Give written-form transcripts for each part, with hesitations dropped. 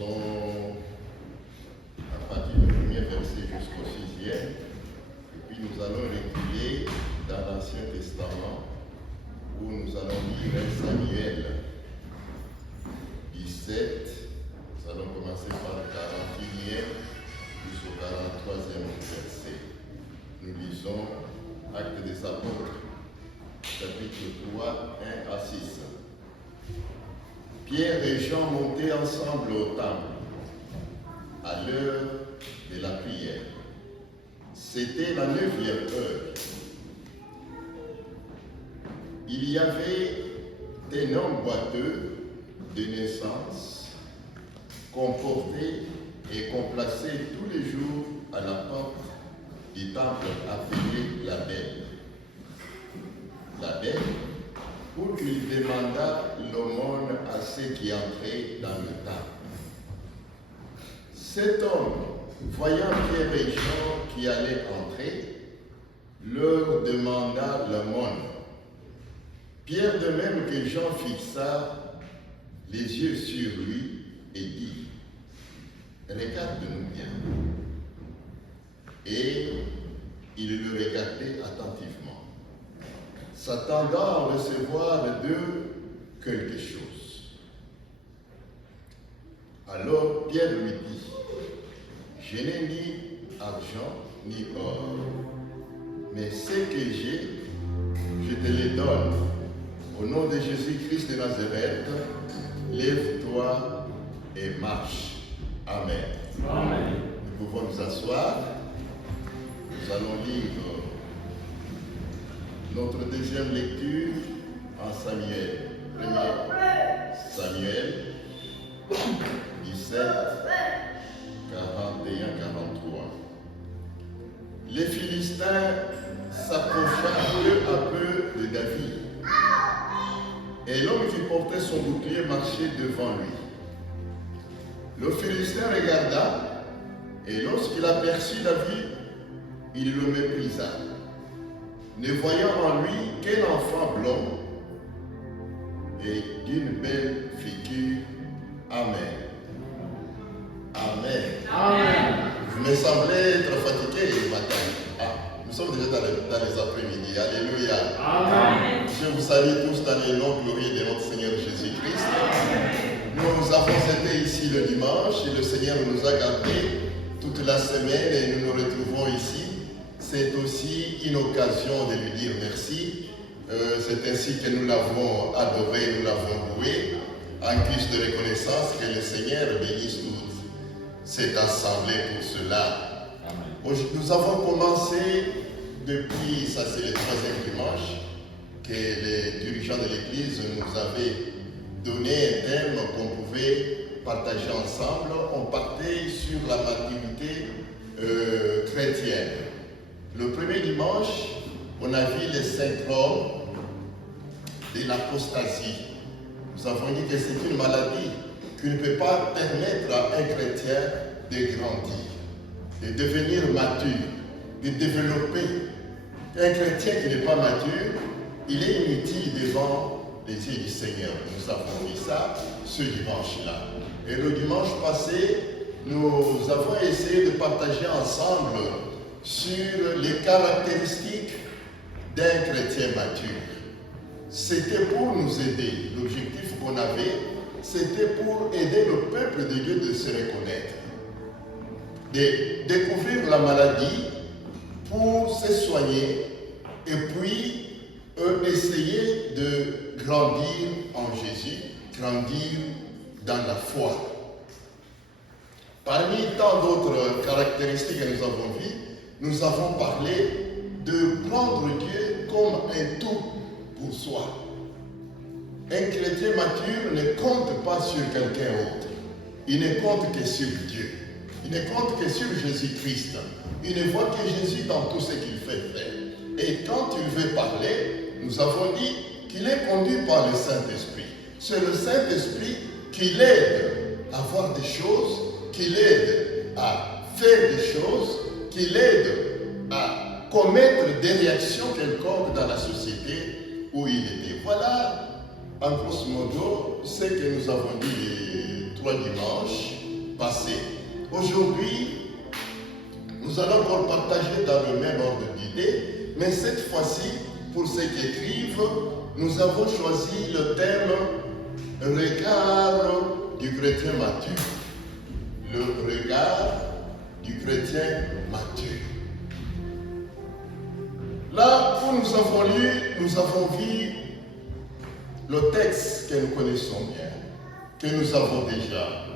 Lisons à partir du premier verset jusqu'au sixième, et puis nous allons reculer dans l'Ancien Testament, où nous allons lire Samuel 17. Nous allons commencer par le 41e jusqu'au 43e verset. Nous lisons Actes des Apôtres, chapitre 3, 1 à 6. Pierre et Jean montaient ensemble au temple à l'heure de la prière. C'était la 9e heure. Il y avait un homme boiteux de naissance qu'on portait et qu'on plaçait tous les jours à la porte du temple appelé la Belle. La Belle, pour qu'il demandât l'aumône à ceux qui entraient dans le temple. Cet homme, voyant Pierre et Jean qui allaient entrer, leur demanda l'aumône. Pierre, de même que Jean, fixa les yeux sur lui et dit: regarde-nous bien. Et il le regardait attentivement, s'attendant à recevoir d'eux quelque chose. Alors Pierre lui dit: je n'ai ni argent ni or, mais ce que j'ai, je te le donne. Au nom de Jésus-Christ de Nazareth, lève-toi et marche. Amen. Amen. Nous pouvons nous asseoir. Nous allons lire notre deuxième lecture en Samuel. 1er Samuel 17, 41, 43. Les Philistins s'approchèrent peu à peu de David. Et l'homme qui portait son bouclier marchait devant lui. Le Philistin regarda, et lorsqu'il aperçut David, il le méprisa, ne voyant en lui qu'un enfant blond et d'une belle figure. Amen. Amen. Amen. Vous me semblez être fatigué ce matin. Nous sommes déjà dans les après-midi. Alléluia. Amen. Je vous salue tous dans le nom glorieux de notre Seigneur Jésus-Christ. Nous avons été ici le dimanche et le Seigneur nous a gardés toute la semaine et nous nous retrouvons ici. C'est aussi une occasion de lui dire merci. C'est ainsi que nous l'avons adoré, nous l'avons loué, en guise de reconnaissance. Que le Seigneur bénisse toute cette assemblée pour cela. Nous avons commencé depuis, ça c'est le 3e dimanche, que les dirigeants de l'Église nous avaient donné un thème qu'on pouvait partager ensemble. On partait sur la maturité chrétienne. Le premier dimanche, on a vu les syndromes de l'apostasie. Nous avons dit que c'est une maladie qui ne peut pas permettre à un chrétien de grandir, de devenir mature, de développer. Un chrétien qui n'est pas mature, il est inutile devant les yeux du Seigneur. Nous avons vu ça ce dimanche-là. Et le dimanche passé, nous avons essayé de partager ensemble sur les caractéristiques d'un chrétien mature. C'était pour nous aider. L'objectif qu'on avait, c'était pour aider le peuple de Dieu de se reconnaître, de découvrir la maladie pour se soigner et puis essayer de grandir en Jésus, grandir dans la foi. Parmi tant d'autres caractéristiques que nous avons vues, nous avons parlé de prendre Dieu comme un tout pour soi. Un chrétien mature ne compte pas sur quelqu'un autre. Il ne compte que sur Dieu. Il ne compte que sur Jésus-Christ. Il ne voit que Jésus dans tout ce qu'il fait faire. Et quand il veut parler, nous avons dit qu'il est conduit par le Saint-Esprit. C'est le Saint-Esprit qui l'aide à voir des choses, qui l'aide à faire des choses, qui l'aide à commettre des réactions quelconques dans la société où il était. Voilà, en grosso modo, ce que nous avons dit les 3 dimanches passé. Aujourd'hui, nous allons encore partager dans le même ordre d'idées, mais cette fois-ci, pour ceux qui écrivent, nous avons choisi le thème « Regard du chrétien mature ». Le regard du chrétien mature. Là où nous avons lu, nous avons vu le texte que nous connaissons bien, que nous avons déjà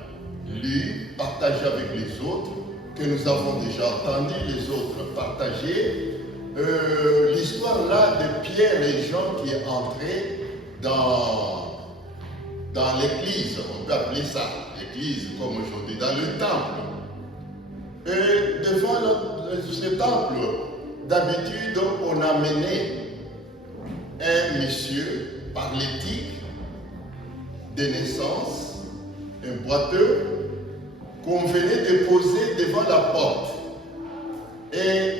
lu, partagé avec les autres, que nous avons déjà entendu les autres partager. L'histoire là de Pierre et Jean qui est entré dans l'église, on peut appeler ça l'église comme aujourd'hui, dans le temple. Et devant ce temple, d'habitude, on amenait un monsieur paralytique de naissance, un boiteux, qu'on venait déposer devant la porte. Et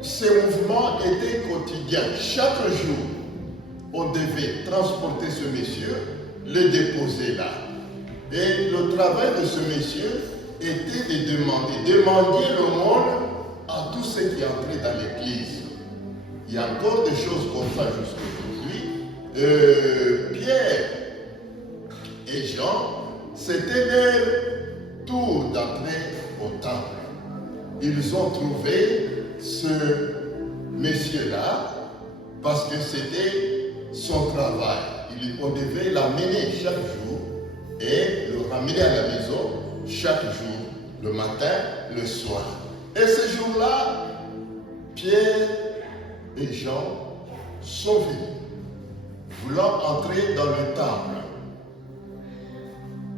ce mouvement était quotidien. Chaque jour, on devait transporter ce monsieur, le déposer là. Et le travail de ce monsieur était de demander l'aumône à tous ceux qui entraient dans l'église. Il y a encore des choses comme ça jusqu'aujourd'hui. Pierre et Jean, c'était leur tour d'entrer au temple. Ils ont trouvé ce monsieur-là parce que c'était son travail. On devait l'amener chaque jour et le ramener à la maison chaque jour, le matin, le soir. Et ce jour-là, Pierre et Jean sont venus, voulant entrer dans le temple.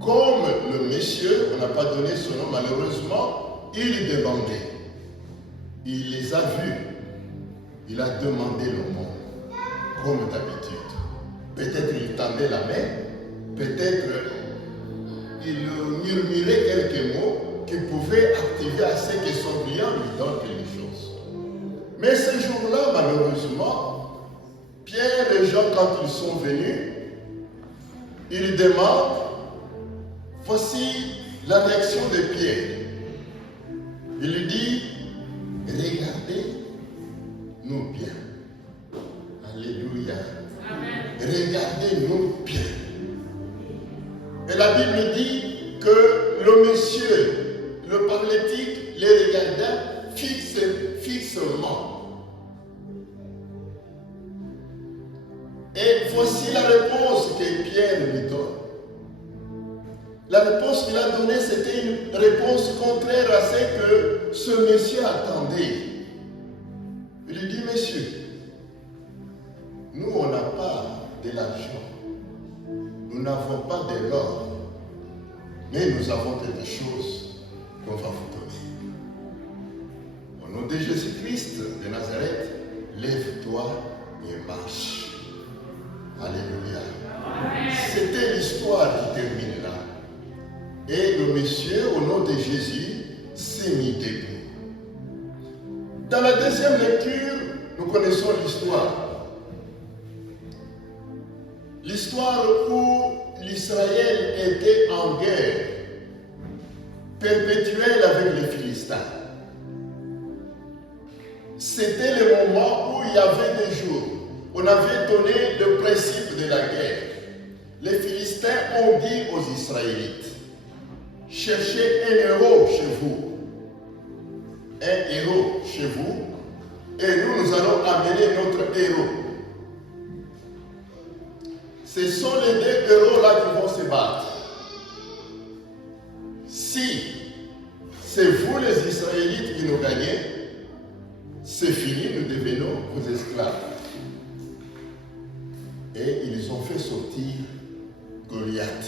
Comme le monsieur, on n'a pas donné son nom malheureusement, il demandait. Il les a vus. Il a demandé l'aumône, comme d'habitude. Peut-être il tendait la main, peut-être il murmurait quelques mots qui pouvaient activer à ce que son client lui donne quelque chose. Mais ce jour-là, malheureusement, Pierre et Jean, quand ils sont venus, ils demandent, voici la réaction de Pierre. Il lui dit, regardez-nous bien. Alléluia. Amen. Regardez-nous bien. Et la Bible dit que le monsieur, le paralytique, les regardait fixement. Et voici la réponse que Pierre lui donne. La réponse qu'il a donnée, c'était une réponse contraire à ce que ce monsieur attendait. Il lui dit, monsieur, nous on n'a pas de l'argent. Nous n'avons pas de l'or, mais nous avons quelque chose qu'on va vous donner. Au nom de Jésus-Christ de Nazareth, lève-toi et marche. Alléluia. C'était l'histoire qui termine là. Et le monsieur, au nom de Jésus, s'est mis debout. Dans la deuxième lecture, nous connaissons l'histoire. L'histoire où l'Israël était en guerre perpétuelle avec les Philistins. C'était le moment où il y avait des jours. On avait donné le principe de la guerre. Les Philistins ont dit aux Israélites, cherchez un héros chez vous. Un héros chez vous. Et nous allons amener notre héros. Ce sont les deux héros-là qui vont se battre. Si c'est vous les Israélites qui nous gagnez, c'est fini, nous devenons vos esclaves. Et ils ont fait sortir Goliath.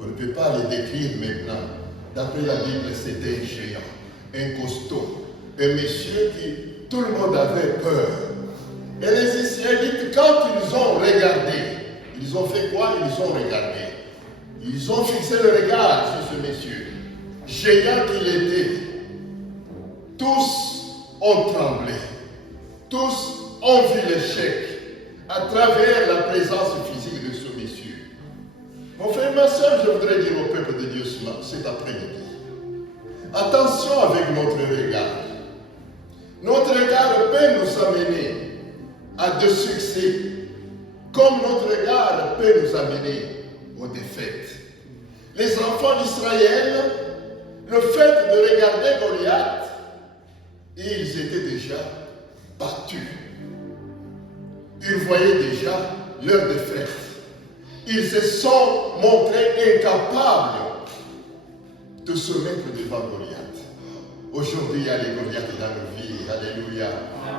On ne peut pas les décrire maintenant. D'après la Bible, c'était un géant, un costaud, un monsieur qui tout le monde avait peur. Et les Israélites, quand ils ont regardé, ils ont fait quoi? Ils ont regardé. Ils ont fixé le regard sur ce monsieur, géant qu'il était. Tous ont tremblé. Tous ont vu l'échec à travers la présence physique de ce monsieur. Mon frère, ma soeur, je voudrais dire au peuple de Dieu cet après-midi. Attention avec notre regard. Notre regard peut nous amener à des succès, comme notre regard peut nous amener aux défaites. Les enfants d'Israël, le fait de regarder Goliath, ils étaient déjà battus. Ils voyaient déjà leur défaite. Ils se sont montrés incapables de se mettre devant Goliath. Aujourd'hui, il y a les Goliaths dans nos vies. Alléluia.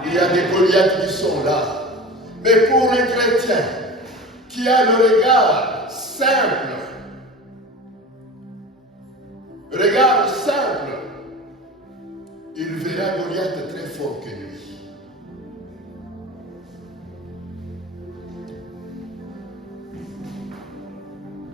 Il y a des Goliaths qui sont là. Mais pour un chrétien qui a le regard simple, il verra Goliath très fort que lui.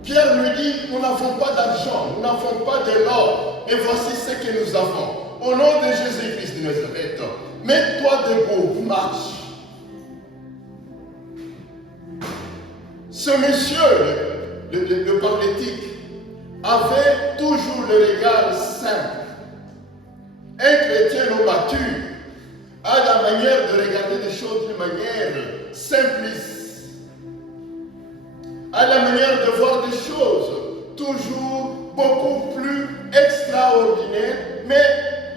Pierre lui dit, nous n'avons pas d'argent, nous n'avons pas de l'or, et voici ce que nous avons. Au nom de Jésus-Christ de Nazareth, mets-toi debout, marche. Ce monsieur, le paralytique, avait toujours le regard simple. Un chrétien non mature a la manière de regarder les choses d'une manière simpliste, a la manière de voir des choses toujours beaucoup plus extraordinaires, mais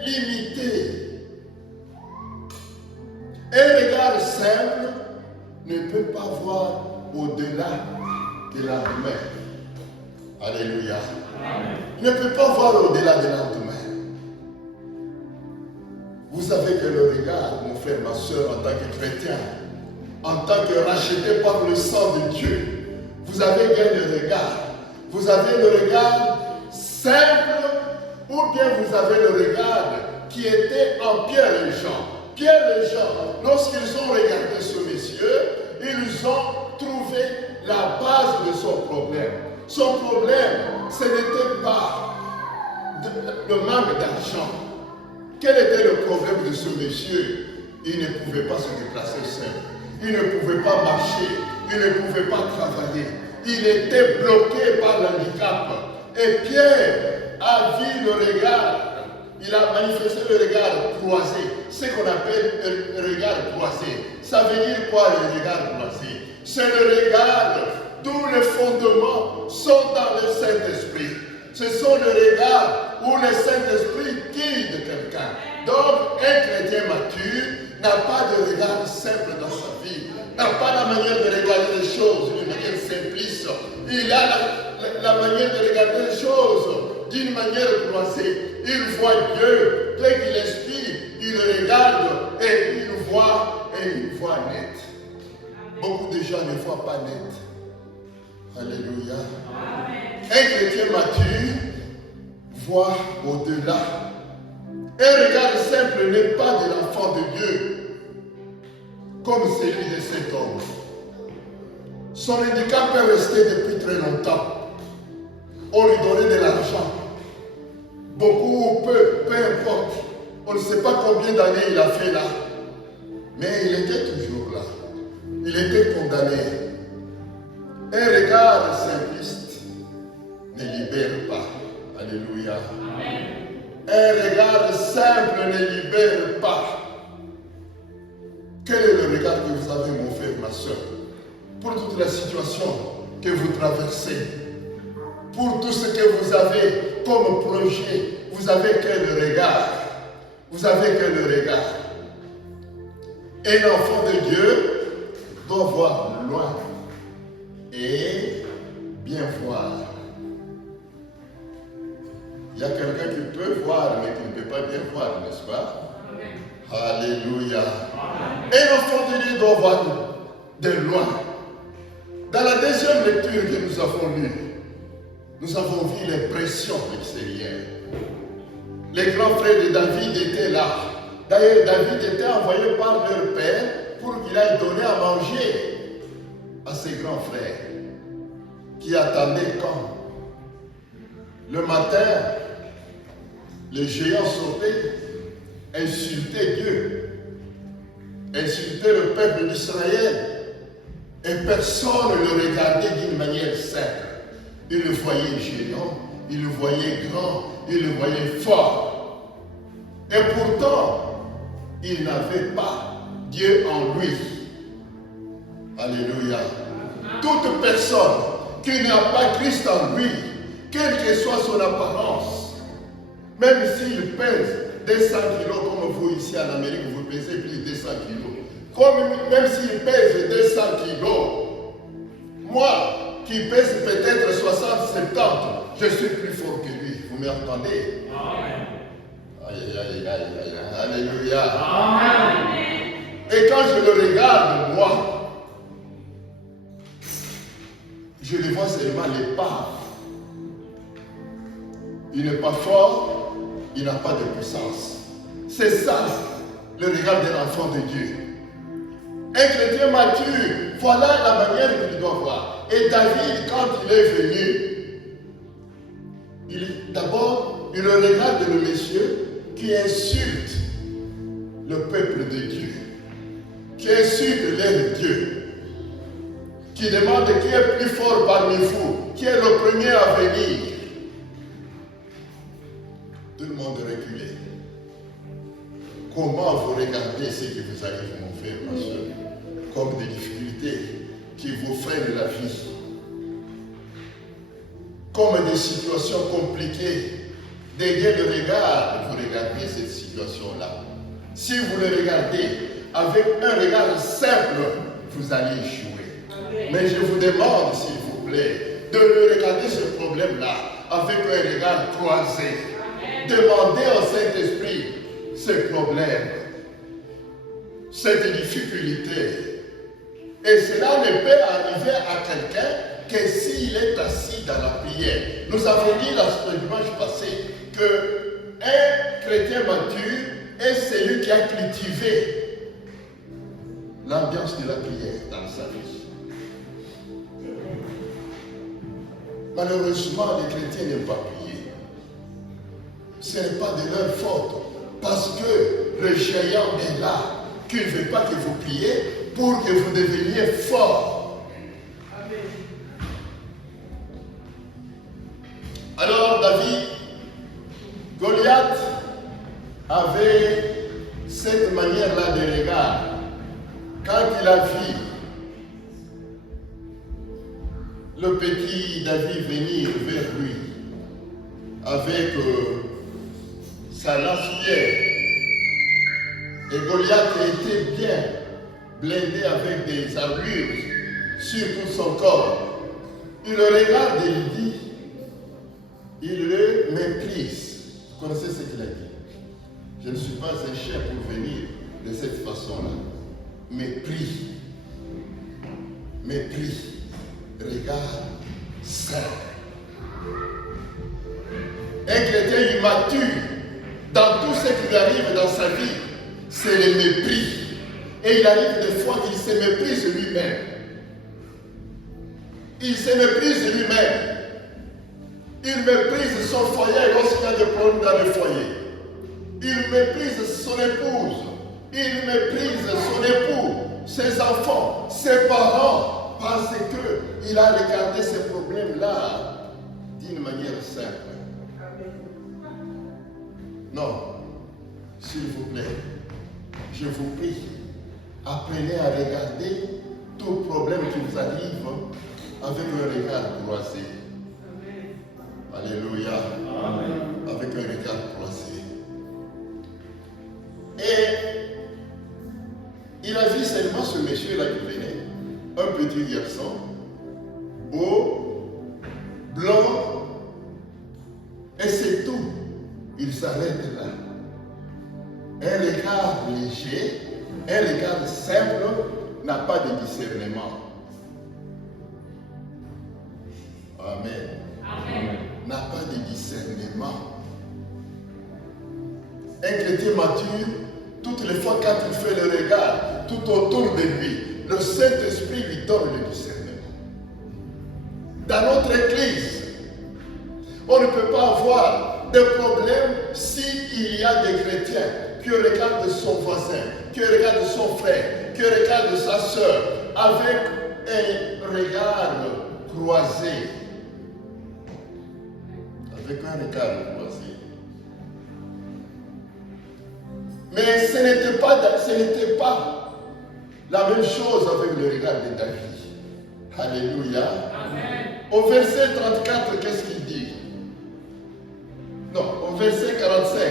limitées. Un regard simple ne peut pas voir au-delà de l'endemain. Alléluia. Il ne peut pas voir au-delà de l'endemain. Vous savez que le regard, mon frère, ma soeur, en tant que chrétien, en tant que racheté par le sang de Dieu, vous avez bien le regard. Vous avez le regard simple, ou bien vous avez le regard qui était en Pierre et Jean. Pierre et Jean, lorsqu'ils ont regardé ce monsieur, ils ont trouvé la base de son problème. Son problème, ce n'était pas le manque d'argent. Quel était le problème de ce monsieur? Il ne pouvait pas se déplacer seul. Il ne pouvait pas marcher. Il ne pouvait pas travailler. Il était bloqué par l'handicap. Et Pierre a vu le regard. Il a manifesté le regard croisé. Ce qu'on appelle le regard croisé. Ça veut dire quoi le regard croisé? C'est le regard d'où les fondements sont dans le Saint-Esprit. Ce sont les regards où le Saint-Esprit guide quelqu'un. Donc, un chrétien mature n'a pas de regard simple dans sa vie, n'a pas la manière de regarder les choses d'une manière simpliste. Il a la manière de regarder les choses d'une manière croisée. Il voit Dieu, dès qu'il expire, il regarde et il voit net. Beaucoup de gens ne voient pas net. Alléluia. Un chrétien mature voit au-delà. Un regard simple n'est pas de l'enfant de Dieu, comme celui de cet homme. Son handicap est resté depuis très longtemps. On lui donnait de l'argent. Beaucoup ou peu importe. On ne sait pas combien d'années il a fait là. Mais il était toujours là. Il était condamné. Un regard simpliste ne libère pas. Alléluia. Amen. Un regard simple ne libère pas. Quel est le regard que vous avez, mon frère, ma soeur, pour toute la situation que vous traversez, pour tout ce que vous avez comme projet, vous avez quel regard? Vous avez quel regard? Un enfant de Dieu doit voir loin et bien voir. Il y a quelqu'un qui peut voir, mais qui ne peut pas bien voir, n'est-ce pas? Alléluia. Un enfant de Dieu doit voir de loin. Dans la deuxième lecture que nous avons lue, nous avons vu les pressions extérieures. Les grands frères de David étaient là. D'ailleurs, David était envoyé par leur père pour qu'il aille donner à manger à ses grands frères qui attendaient quand le matin, les géants sortaient, insultaient Dieu, insultaient le peuple d'Israël, et personne ne le regardait d'une manière simple. il le voyait géant, il le voyait grand, il le voyait fort. Et pourtant, il n'avait pas Dieu en lui. Alléluia. Toute personne qui n'a pas Christ en lui, quelle que soit son apparence, même s'il pèse 200 kilos comme vous ici en Amérique, vous pesez plus de 200 kilos. Même s'il pèse 200 kilos, moi qui pèse peut-être 60, 70, je suis plus fort que lui. Vous m'entendez? Amen. Aïe, aïe, aïe, aïe, alléluia. Amen. Et quand je le regarde, moi, je le vois seulement l'épave. Il n'est pas fort, il n'a pas de puissance. C'est ça, le regard d'un enfant de Dieu. Un chrétien mature, voilà la manière qu'il doit voir. Et David, quand il est venu, d'abord, il regarde le monsieur qui insulte le peuple de Dieu, qui insulte leur Dieu, qui demande qui est plus fort parmi vous, qui est le premier à venir. Tout le monde reculé. Comment vous regardez ce qui vous arrive, mon frère, ma soeur, comme des difficultés qui vous freinent la vie, comme des situations compliquées. Derrière le regard, vous regardez cette situation-là. Si vous le regardez avec un regard simple, vous allez échouer. Mais je vous demande, s'il vous plaît, de regarder ce problème-là avec un regard croisé. Demandez au Saint-Esprit ce problème, cette difficulté. Et cela ne peut arriver à quelqu'un que s'il est assis dans la prière. Nous avons dit le dimanche passé qu'un chrétien mature est celui qui a cultivé l'ambiance de la prière dans sa vie. Malheureusement, les chrétiens n'aiment pas prier. Ce n'est pas de leur faute, parce que le géant est là, qu'il ne veut pas que vous priez pour que vous deveniez forts. Amen. Alors David, Goliath avait cette manière-là de regard. Quand il a vu le petit David venir vers lui avec sa lance-pierre, et Goliath était bien blindé avec des armures sur tout son corps, il le regarde et il dit, il le méprise. Vous connaissez ce qu'il a dit? Je ne suis pas un chef pour venir de cette façon-là. Mépris. Mépris. Regard simple. Un chrétien immature, dans tout ce qui lui arrive dans sa vie, c'est le mépris. Et il arrive des fois qu'il se méprise lui-même. Il se méprise lui-même. Il méprise son foyer lorsqu'il y a des problèmes dans le foyer. Il méprise son épouse. Il méprise son époux, ses enfants, ses parents, parce qu'il a regardé ces problèmes-là d'une manière simple. Non, s'il vous plaît, je vous prie, apprenez à regarder tout problème qui vous arrive avec un regard croisé. Alléluia. Amen. Avec un regard croisé. Et il a vu seulement ce monsieur-là qui venait, un petit garçon, beau, blanc, et c'est tout. Il s'arrête là. Un regard léger, un regard simple, n'a pas de discernement. Amen. Amen. N'a pas de discernement. Un chrétien mature, toutes les fois quand il fait le regard, tout autour de lui, le Saint-Esprit lui donne le discernement. Dans notre église, on ne peut pas avoir de problème s'il y a des chrétiens qui regardent son voisin, qui regardent son frère, qui regardent sa soeur, avec un regard croisé. avec un regard croisé. Mais ce n'était pas la même chose avec le regard de David. Alléluia. Amen. Au verset 34, qu'est-ce qu'il dit? Non, au verset 45,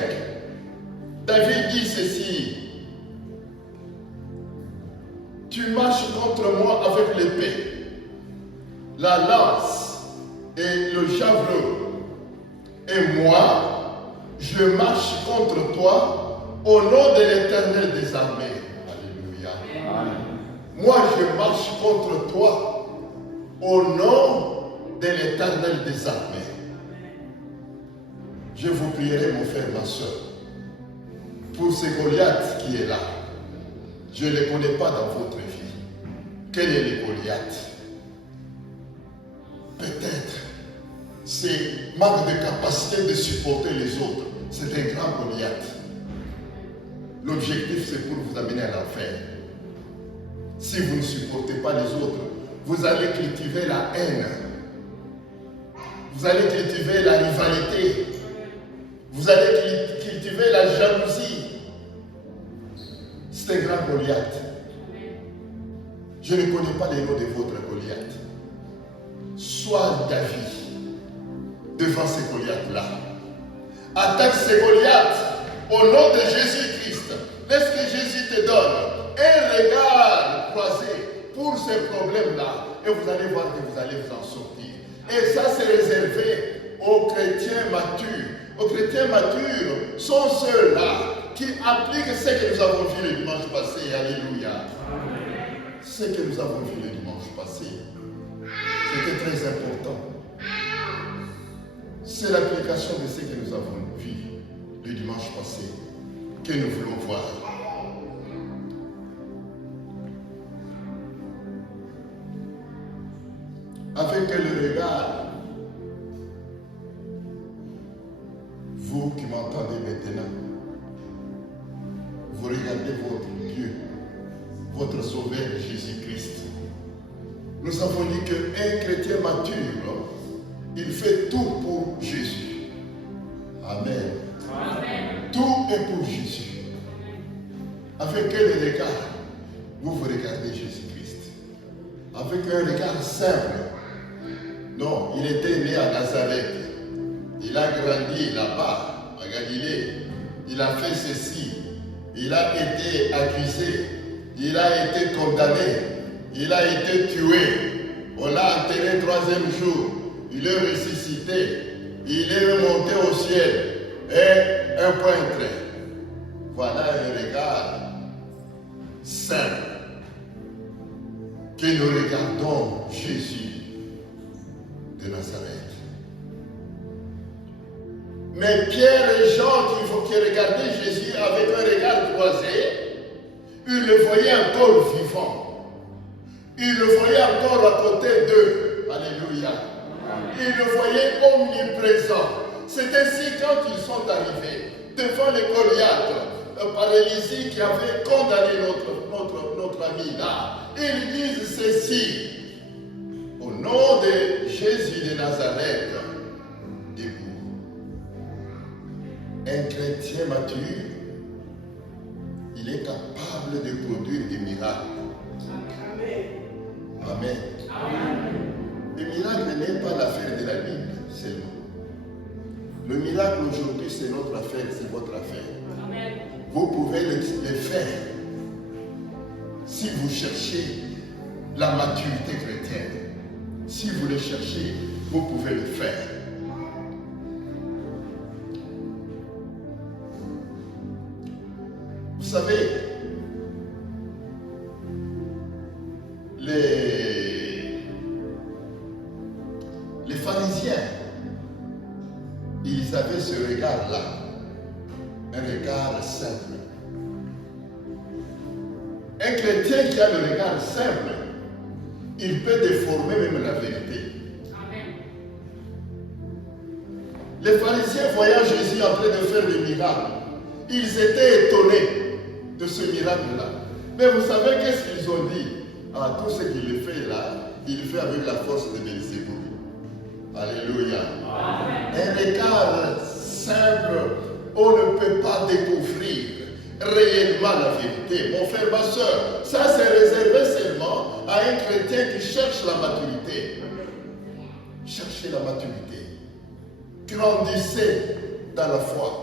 David dit ceci. Tu marches contre moi avec l'épée, la lance et le javelot. Et moi, je marche contre toi au nom de l'Éternel des armées. Alléluia. Amen. Moi, je marche contre toi au nom de l'Éternel des armées. Je vous prierai, mon frère, ma soeur, pour ce Goliath qui est là. Je ne le connais pas dans votre vie. Quel est le Goliath? Peut-être c'est manque de capacité de supporter les autres. C'est un grand Goliath. L'objectif, c'est pour vous amener à l'enfer. Si vous ne supportez pas les autres, vous allez cultiver la haine. Vous allez cultiver la rivalité. Vous allez cultiver la jalousie. C'est un grand Goliath. Je ne connais pas les noms de votre Goliath. Sois David devant ces Goliaths-là. Attaque ces Goliaths au nom de Jésus-Christ. Laisse que Jésus te donne un regard croisé pour ces problèmes-là. Et vous allez voir que vous allez vous en sortir. Et ça, c'est réservé aux chrétiens matures. Aux chrétiens matures sont ceux-là qui appliquent ce que nous avons vu le dimanche passé. Alléluia. Ce que nous avons vu le dimanche passé, c'était très important. C'est l'application de ce que nous avons vu le dimanche passé que nous voulons voir. Avec le regard, vous qui m'entendez maintenant, vous regardez votre Dieu, votre Sauveur Jésus-Christ. Nous avons dit qu'un chrétien mature, il fait tout pour Jésus. Amen. Amen. Tout est pour Jésus. Avec quel regard vous regardez Jésus-Christ? Avec un regard simple. Non, il était né à Nazareth. Il a grandi là-bas, à Galilée. Il a fait ceci. Il a été accusé. Il a été condamné. Il a été tué. On l'a enterré le 3e jour. Il est ressuscité. Il est monté au ciel. Et un peintre. Voilà un regard simple. Que nous regardons Jésus de Nazareth. Mais Pierre et Jean qui regardaient Jésus avec un regard croisé, ils le voyaient encore vivant. Ils le voyaient encore à côté d'eux. Alléluia. Ils le voyaient omniprésent. C'est ainsi quand ils sont arrivés devant les Goliath, le paralysie qui avait condamné notre ami là. Ils disent ceci. Au nom de Jésus de Nazareth, debout. Un chrétien mature, il est capable de produire des miracles. Amen. Amen. Le miracle n'est pas l'affaire de la Bible seulement. Le miracle aujourd'hui, c'est notre affaire, c'est votre affaire. Amen. Vous pouvez le faire si vous cherchez la maturité chrétienne. Si vous le cherchez, vous pouvez le faire. Vous savez, les pharisiens, ils avaient ce regard-là, un regard simple. Un chrétien qui a le regard simple, il peut déformer même la vérité. Amen. Les pharisiens voyant Jésus en train de faire des miracles, ils étaient étonnés de ce miracle-là. Mais vous savez qu'est-ce qu'ils ont dit? Ah, tout ce qu'il fait là, il le fait avec la force de Belzéboul. Alléluia. Un regard simple, on ne peut pas découvrir réellement la vérité. Mon frère, ma soeur, ça c'est réservé seulement à un chrétien qui cherche la maturité. Cherchez la maturité. Grandissez dans la foi.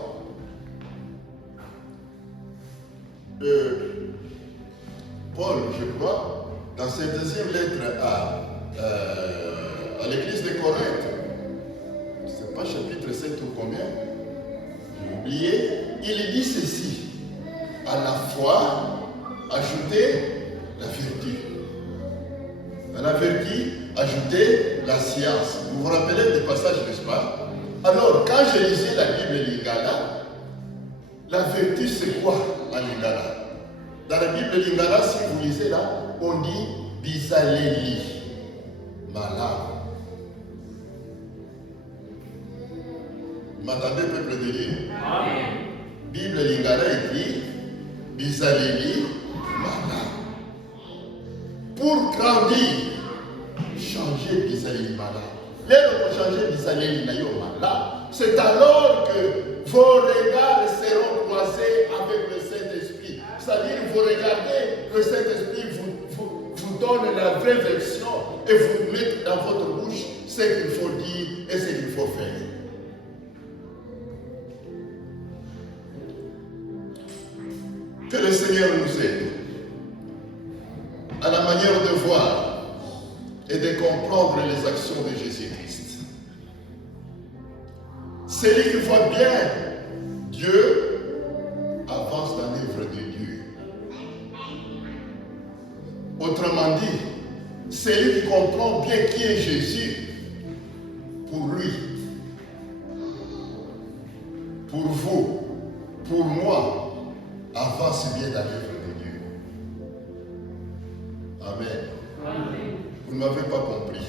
Paul, je crois, dans cette deuxième lettre à l'église de Corinthe, je ne sais pas chapitre 7 ou combien, j'ai oublié, il dit ceci: à la foi, ajoutez la vertu. À la vertu, ajoutez la science. Vous vous rappelez des passages, n'est-ce pas? Alors, quand je lisais la Bible Lingala, la vertu c'est quoi en Lingala? Dans la Bible Lingala, si vous lisez là, on dit Bizaleli, malade. M'attendez, peuple de Dieu? Amen. Bible Lingala écrit Bizaleli, malade. Pour grandir, changer Bizaleli, malade. Pour changer Bizaleli, malade. C'est alors que vos regards seront croisés avec le Saint-Esprit. C'est-à-dire, vous regardez, le Saint-Esprit vous donne la vraie version et vous mettez dans votre bouche ce qu'il faut dire et ce qu'il faut faire. Que le Seigneur nous aide à la manière de voir et de comprendre les actions de Jésus-Christ. Celui qui voit bien Dieu avance dans l'œuvre de Dieu. Autrement dit, celui qui comprend bien qui est Jésus, pour lui, pour vous, pour moi, avance bien dans l'œuvre de Dieu. Amen. Amen. Vous ne m'avez pas compris.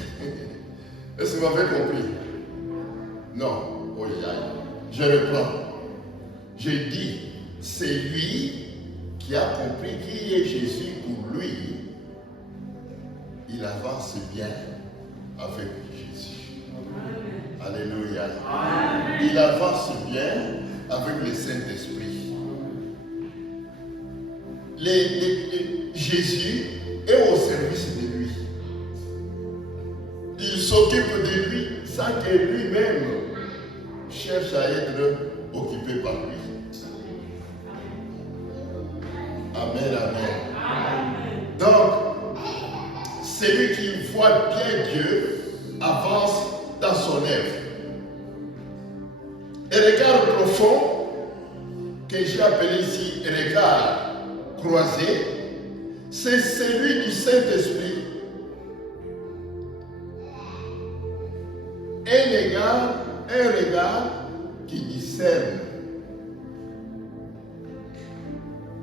Est-ce que vous m'avez compris? Non. Oh, je reprends. J'ai dit, c'est lui qui a compris qui est Jésus pour lui. Il avance bien avec Jésus. Amen. Alléluia. Amen. Il avance bien avec le Saint-Esprit. Jésus est au service de lui. Il s'occupe de lui sans que lui-même cherche à être occupé par lui. Amen, amen. Amen. Donc, celui qui voit bien Dieu avance dans son œuvre. Et le regard profond, que j'ai appelé ici regard croisé, c'est celui du Saint-Esprit. Un regard qui discerne.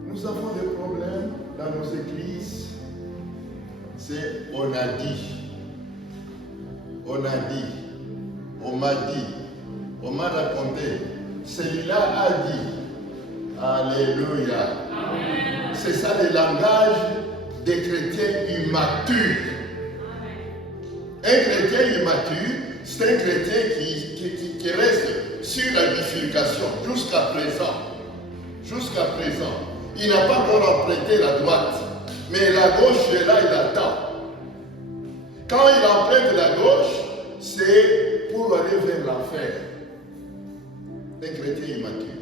Nous avons des problèmes dans nos églises. C'est on a dit, on m'a dit, on m'a raconté. Celui-là a dit. Alléluia. Amen. C'est ça le langage des chrétiens immatures. Un chrétien immature, c'est un chrétien qui reste sur la bifurcation jusqu'à présent. Jusqu'à présent. Il n'a pas encore emprunté la droite. Mais la gauche est là, il attend. Quand il emprunte la gauche, c'est pour aller vers l'enfer. Un chrétien immature.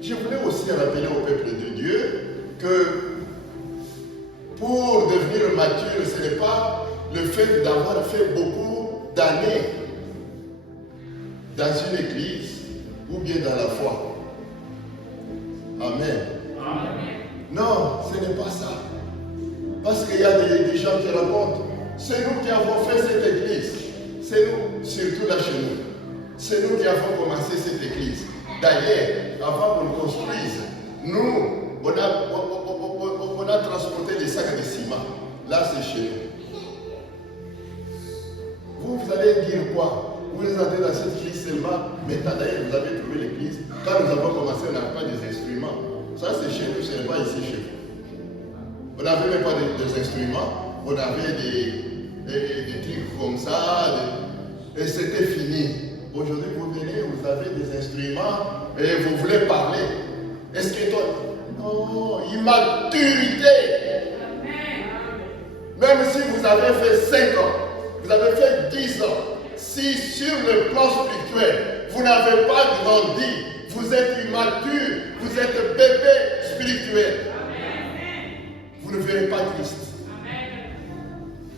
Je voulais aussi rappeler au peuple de Dieu que pour devenir mature, ce n'est pas le fait d'avoir fait beaucoup d'années dans une église ou bien dans la foi. Amen. Amen. Non, ce n'est pas ça. Parce qu'il y a des gens qui racontent. C'est nous qui avons fait cette église. C'est nous, surtout là chez nous. C'est nous qui avons commencé cette église. D'ailleurs, avant qu'on construise, nous, on a transporté des sacs de ciment. Là, c'est chez nous. Vous allez dire quoi? Vous êtes dans cette église seulement, mais d'ailleurs, vous avez trouvé l'église. Quand nous avons commencé, on n'avait pas des instruments. Ça, c'est chez nous, ce n'est pas ici chez vous. On n'avait même pas des instruments, on avait et des trucs comme ça, et c'était fini. Aujourd'hui, vous venez, vous avez des instruments et vous voulez parler. Est-ce que toi... Non, immaturité. Même si vous avez fait 5 ans, vous avez fait 10 ans, si sur le plan spirituel, vous n'avez pas grandi, vous êtes immature, vous êtes bébé spirituel, vous ne verrez pas Christ.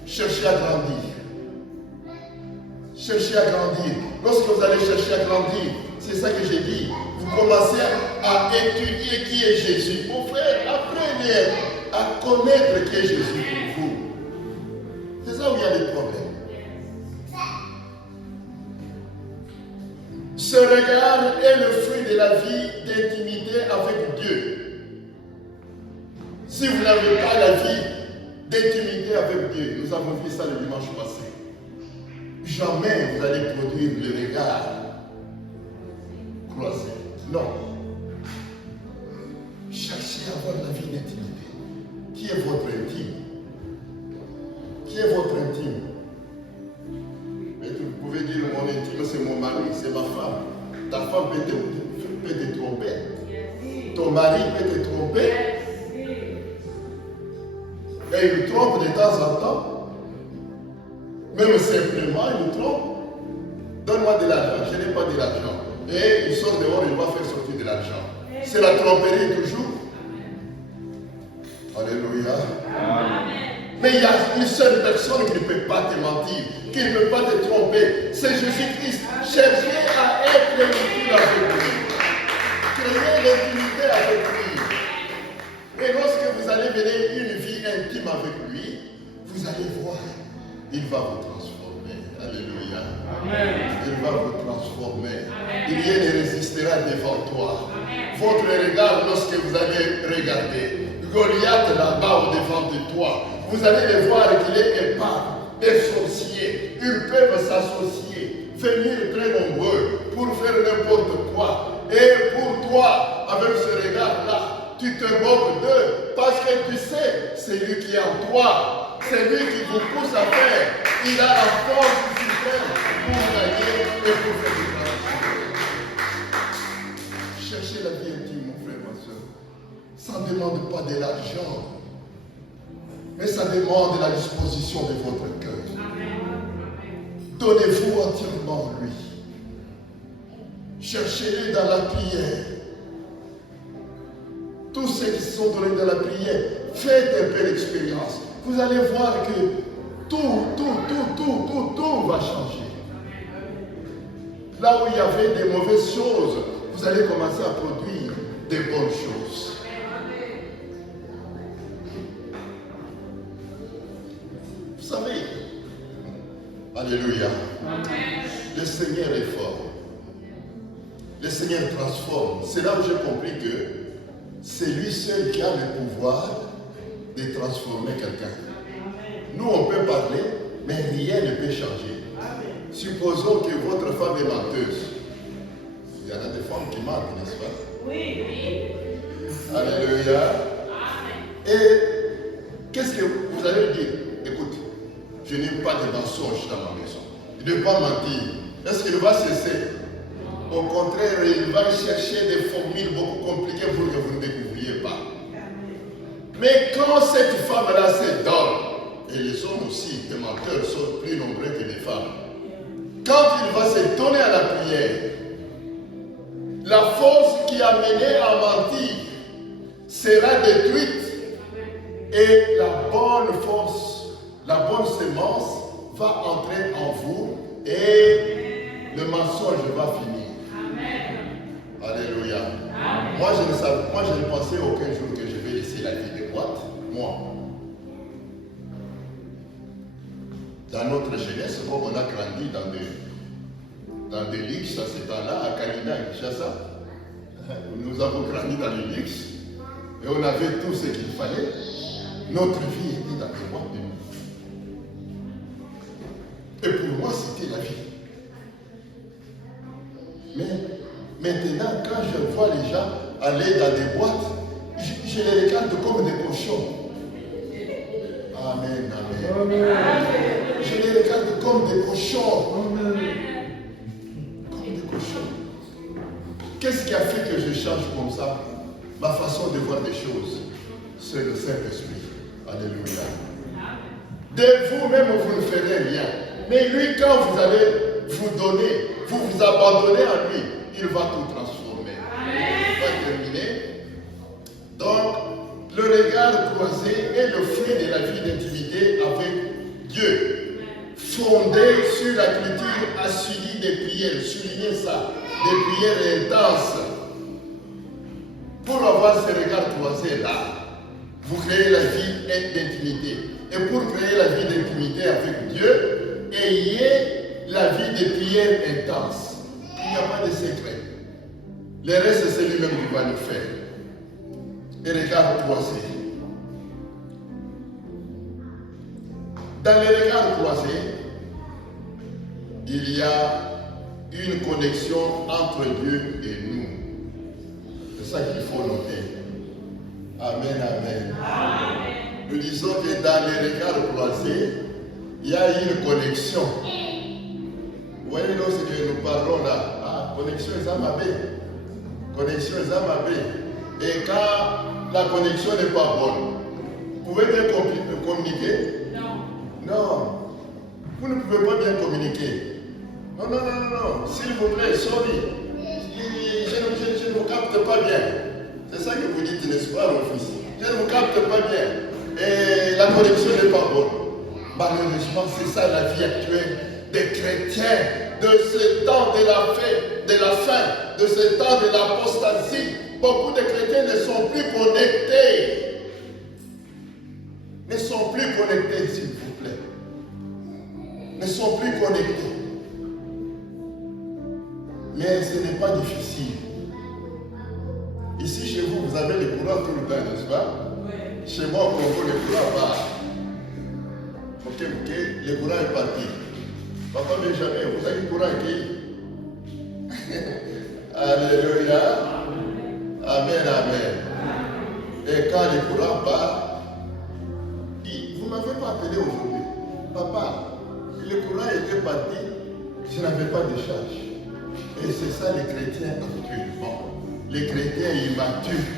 Cherchez à grandir. Cherchez à grandir. Lorsque vous allez chercher à grandir, c'est ça que j'ai dit. Vous commencez à étudier qui est Jésus. Mon frère, apprenez à connaître qui est Jésus pour vous. C'est ça où il y a des problèmes. Ce regard est le fruit de la vie d'intimité avec Dieu. Si vous n'avez pas la vie d'intimité avec Dieu, nous avons vu ça le dimanche passé. Jamais vous allez produire le regard croisé. Non. Cherchez à avoir la vie d'intimité. Qui est votre intime? Qui est votre intime? Mais vous pouvez dire mon intime, c'est mon mari, c'est ma femme. Ta femme peut te tromper. Ton mari peut te tromper. Et il trompe de temps en temps. Même simplement, il nous trompe. Donne-moi de l'argent, je n'ai pas de l'argent. Et il sort dehors, il va faire sortir de l'argent. C'est la tromperie toujours. Alléluia. Amen. Mais il y a une seule personne qui ne peut pas te mentir, qui ne peut pas te tromper. C'est Jésus-Christ. Cherchez à être intime avec lui. Créez l'intimité avec lui. Et lorsque vous allez mener une vie intime avec lui, vous allez voir. Il va vous transformer. Alléluia. Amen. Il va vous transformer. Amen. Rien ne résistera devant toi. Amen. Votre regard, lorsque vous allez regarder Goliath là-bas au-devant de toi, vous allez le voir qu'il est épars, des sorciers. Ils peuvent s'associer, venir très nombreux pour faire n'importe quoi. Et pour toi, avec ce regard-là, tu te moques d'eux parce que tu sais, c'est lui qui est en toi. C'est lui qui vous pousse à faire. Il a la force suprême pour gagner et pour faire du travail. Cherchez la vie intime, mon frère, ma soeur. Ça ne demande pas de l'argent, mais ça demande la disposition de votre cœur. Donnez-vous entièrement à lui. Cherchez-le dans la prière. Tous ceux qui se sont donnés dans la prière, faites un peu l'expérience. Vous allez voir que tout va changer. Là où il y avait des mauvaises choses, vous allez commencer à produire des bonnes choses. Vous savez, alléluia, le Seigneur est fort. Le Seigneur transforme. C'est là où j'ai compris que c'est lui seul qui a le pouvoir de transformer quelqu'un. Nous, on peut parler, mais rien ne peut changer. Supposons que votre femme est menteuse. Il y en a des femmes qui mentent, n'est-ce pas? Oui. Alléluia. Et qu'est-ce que vous allez dire? Écoute, je n'ai pas de mensonge dans ma maison. Il ne doit pas mentir. Est-ce qu'il va cesser? Au contraire, il va chercher des formules beaucoup compliquées pour que vous ne découvriez pas. Mais quand cette femme-là se donne, et les hommes aussi, les menteurs sont plus nombreux que les femmes, quand il va se donner à la prière, la force qui a mené à mentir sera détruite et la bonne force, la bonne sémence va entrer en vous et le mensonge va finir. Alléluia. Amen. Moi, je ne pensais aucun jour que je vais laisser la vie de boîte. Moi. Dans notre jeunesse, comme on a grandi dans des luxes à ce temps-là, à Kalina et Kinshasa, nous avons grandi dans les luxes et on avait tout ce qu'il fallait. Notre vie était dans les boîtes de nuit. Et pour moi, c'était la vie. Mais maintenant, quand je vois les gens aller dans des boîtes, je les regarde comme des cochons. Amen, amen. comme des cochons. Amen. Comme des cochons. Qu'est-ce qui a fait que je change comme ça? Ma façon de voir les choses. C'est le Saint-Esprit. Alléluia. De vous-même, vous ne ferez rien. Mais lui, quand vous allez vous donner, vous vous abandonnez à lui, il va tout transformer. On va terminer. Donc, le regard croisé est le fruit de la vie d'intimité avec Dieu. Fondé sur la culture assidue des prières. Soulignez ça. Des prières intenses. Pour avoir ce regard croisé là, vous créez la vie d'intimité. Et pour créer la vie d'intimité avec Dieu, ayez la vie de prière intense. Il n'y a pas de secret. Le reste, c'est lui-même qui va le faire. Et regard croisé. Dans les regards croisés, il y a une connexion entre Dieu et nous. C'est ça qu'il faut noter. Amen, amen. Amen. Nous disons que dans les regards croisés, il y a une connexion. Vous voyez, lorsque nous parlons là, connexion est amabé. Connexion est amabé. Et quand la connexion n'est pas bonne, vous pouvez bien communiquer? Non. Non. Vous ne pouvez pas bien communiquer. Non, non, non, non, non. S'il vous plaît, sorry. Je ne vous capte pas bien. C'est ça que vous dites, n'est-ce pas, mon fils? Je ne vous capte pas bien. Et la connexion n'est pas bonne. Malheureusement, c'est ça la vie actuelle des chrétiens, de ce temps de la fin, de ce temps de l'apostasie. Beaucoup de chrétiens ne sont plus connectés. Ne sont plus connectés, s'il vous plaît. Ne sont plus connectés. Mais ce n'est pas difficile. Ici, chez vous, vous avez le courant tout le temps, n'est-ce pas? Oui. Chez moi, au Congo, le courant va. Ok, le courant est parti. Papa Benjamin, vous avez le courant qui? Alléluia. Amen, amen. Et quand le courant part, vous ne m'avez pas appelé aujourd'hui. Papa, le courant était parti, je n'avais pas de charge. Et c'est ça les chrétiens actuellement. Les chrétiens immatures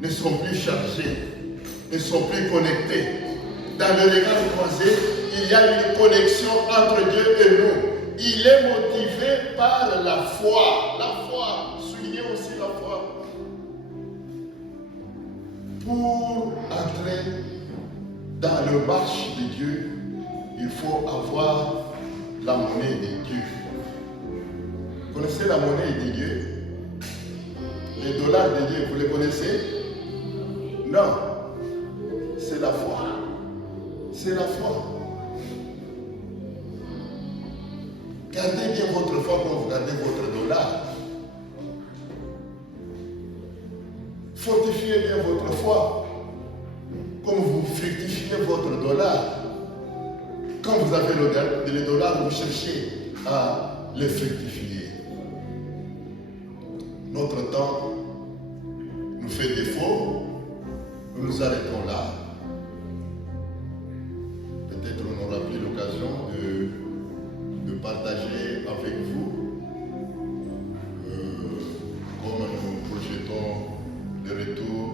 ne sont plus chargés, ne sont plus connectés. Dans le regard croisé, il y a une connexion entre Dieu et nous. Il est motivé par la foi. La foi, soulignez aussi la foi. Pour entrer dans le marche de Dieu, il faut avoir la monnaie de Dieu. Vous connaissez la monnaie de Dieu? Les dollars de Dieu, vous les connaissez? Non. C'est la foi. C'est la foi. Gardez bien votre foi quand vous gardez votre dollar. Fortifiez bien votre foi comme vous fructifiez votre dollar. Quand vous avez le dollar, vous cherchez à le fructifier. Notre temps nous fait défaut, nous nous arrêtons là. Peut-être on n'aura plus l'occasion de partager avec vous comme nous projetons le retour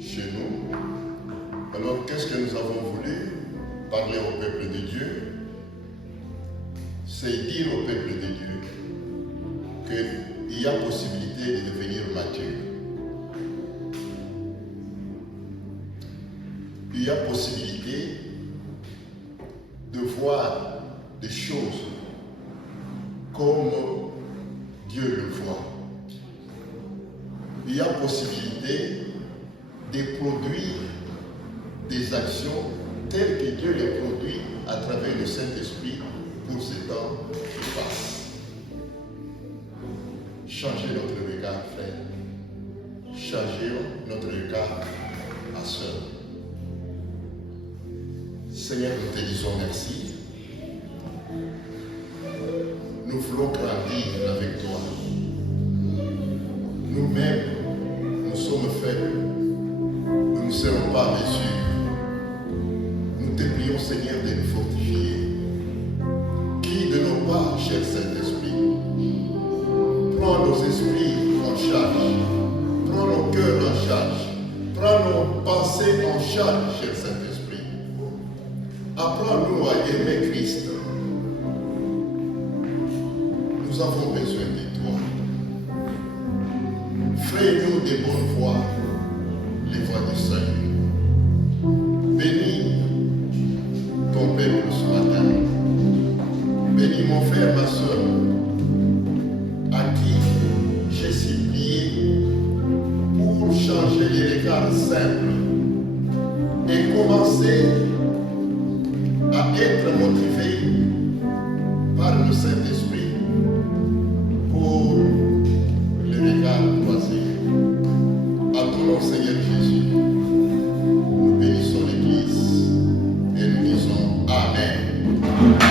chez nous. Alors, qu'est-ce que nous avons voulu parler au peuple de Dieu? C'est dire au peuple de Dieu qu'il y a possibilité de devenir mature. Il y a possibilité de voir des choses comme Dieu le voit. Il y a possibilité de produire des actions telles que Dieu les produit à travers le Saint-Esprit pour ce temps qui passe. Changez notre regard, frère. Changez notre regard, ma soeur. Seigneur, nous te disons merci. Nous voulons grandir avec toi. Nous-mêmes, nous sommes faibles. Nous ne serons pas à mesure. Nous te prions, Seigneur, de nous fortifier. Prends nos esprits en charge. Prends nos cœurs en charge. Prends nos pensées en charge, cher Saint-Esprit. Apprends-nous à aimer Christ. Nous avons besoin de toi. Fais-nous des bonnes voies, les voies du salut. Bénis ton peuple ce matin. Bénis mon frère, ma soeur, à qui j'ai supplié pour changer les regards simples